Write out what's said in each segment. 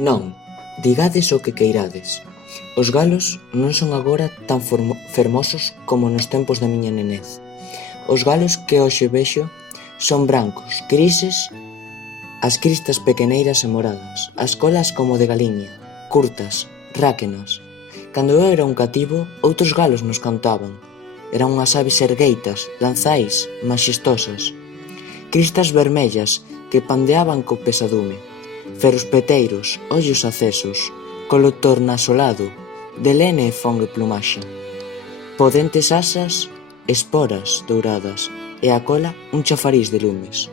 Non, digades o que queirades. Os galos non son agora tan fermosos como nos tempos da miña nenez. Os galos que hoxe vexo son brancos, grises, as cristas pequeneiras e moradas, as colas como de galiña, curtas, ráquenas. Cando eu era un cativo, outros galos nos cantaban. Eran unhas aves ergueitas, lanzais, maxestosas. Cristas vermellas que pandeaban co pesadume. Feros peteiros, ollos acesos, colo tornasolado, de lene e fongue plumaxe. Podentes asas, esporas douradas, e a cola un chafariz de lumes.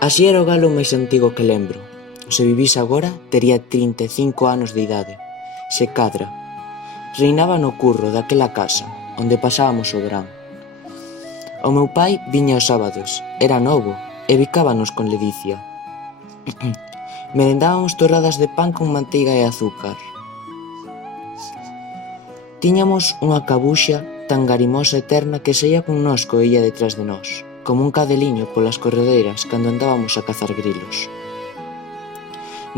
Así era o galo máis antigo que lembro. Se vivise agora, tería 35 anos de idade. Se cadra. Reinaba no curro daquela casa, onde pasábamos o verán. O meu pai viña os sábados, era novo, e bicábanos con ledicia. Merendábamos torradas de pan con manteiga e azúcar. Tiñamos unha cabuxa tan garimosa e terna que saía connosco e ía detrás de nós, como un cadeliño polas corredeiras cando andábamos a cazar grilos.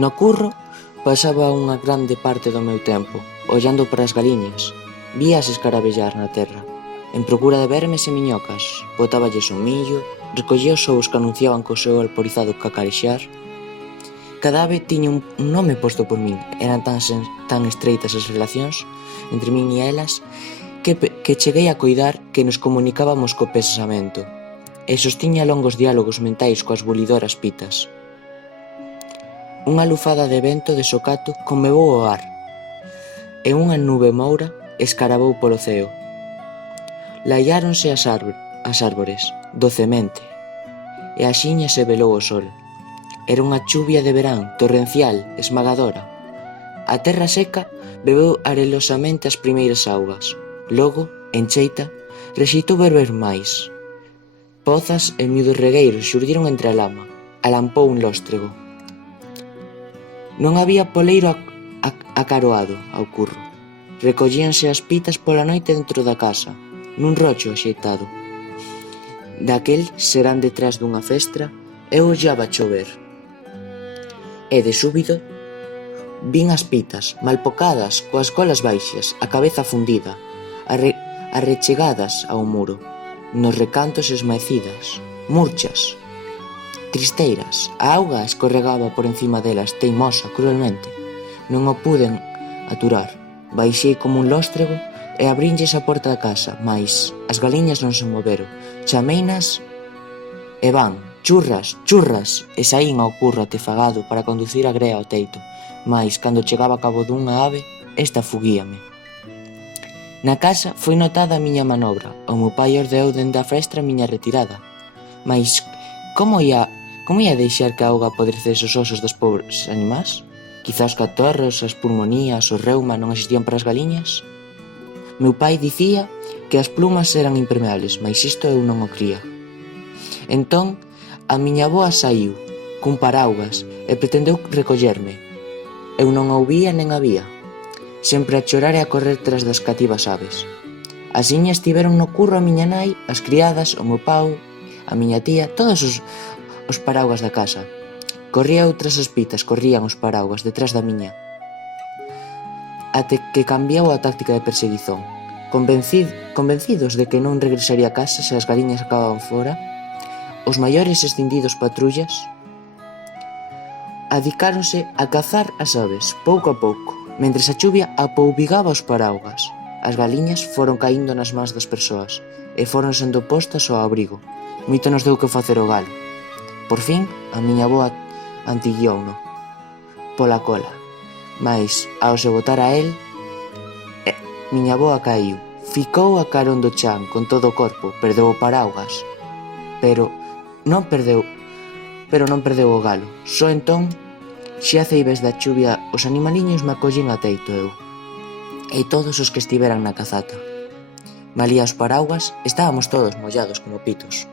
No curro pasaba unha grande parte do meu tempo, ollando para as galiñas, vías escaravellar na terra, en procura de vermes e miñocas, botáballes o millo, recollía os ovos que anunciaban co seu alporizado cacarexar. Cada ave tiña un nome posto por min, eran tan estreitas as relacións entre min e elas que cheguei a coidar que nos comunicábamos co pensamento e sostiña longos diálogos mentais coas bulidoras pitas. Unha lufada de vento de socato conmevou o ar e unha nube moura escarabou polo ceo. Laiáronse as árbores, docemente, e axiña se velou o sol. Era unha chuvia de verán, torrencial, esmagadora. A terra seca bebeu arelosamente as primeiras augas. Logo, encheita, rexeitou beber máis. Pozas e miúdos regueiros xurdiron entre a lama. Alampou un lóstrego. Non había poleiro acaroado ao curro. Recollíanse as pitas pola noite dentro da casa, nun rocho axeitado. Daquel serán detrás dunha festra, eu ollaba chover. E de súbido vin as pitas, malpocadas, coas colas baixas, a cabeza fundida, arrechegadas ao muro, nos recantos esmaecidas, murchas, tristeiras. A auga escorregaba por encima delas, teimosa, cruelmente. Non o puden aturar. Baixei como un lóstrego e abrínlles a porta da casa, mais as galiñas non se moveron. Chameinas e van, churras, churras, e saín ao curro atefagado para conducir a grea ao teito, mais, cando chegaba a cabo dunha ave, esta fuguíame. Na casa foi notada a miña manobra, o meu pai ordeou dende a festra a miña retirada, mais como ia deixar que a auga apodrecese os osos dos pobres animais? Quizá os catorros, as pulmonías, o reuma non existían para as galiñas? Meu pai dicía que as plumas eran impermeables, mais isto eu non o cría. Entón, a miña avoa saiu, cun paraugas, e pretendeu recollerme. Eu non a ouvía nen a vía, sempre a chorar e a correr tras das cativas aves. Asiña estiveron no curro a miña nai, as criadas, o meu pau, a miña tía, todos os paraugas da casa. Corría outras espitas, corrían os paraugas detrás da miña, até que cambiou a táctica de perseguizón. Convencidos de que non regresaría a casa se as galiñas acababan fora, os maiores escindidos patrullas adicáronse a cazar as aves, pouco a pouco, mentres a chuvia apoubigaba os paraugas. As galiñas foron caíndo nas mans das persoas e foron sendo postas ao abrigo. Moito nos deu que facer o galo. Por fin, a miña avoa antiguiouno pola cola, mais ao se botar a él, miña avoa caíu, ficou a carón do chan con todo o corpo, perdeu o paraugas, pero non perdeu o galo. Só entón, xa ceibes da chuvia, os animaliños me acollen a teito eu e todos os que estiveran na cazata. Malía os paraugas, estábamos todos mollados como pitos.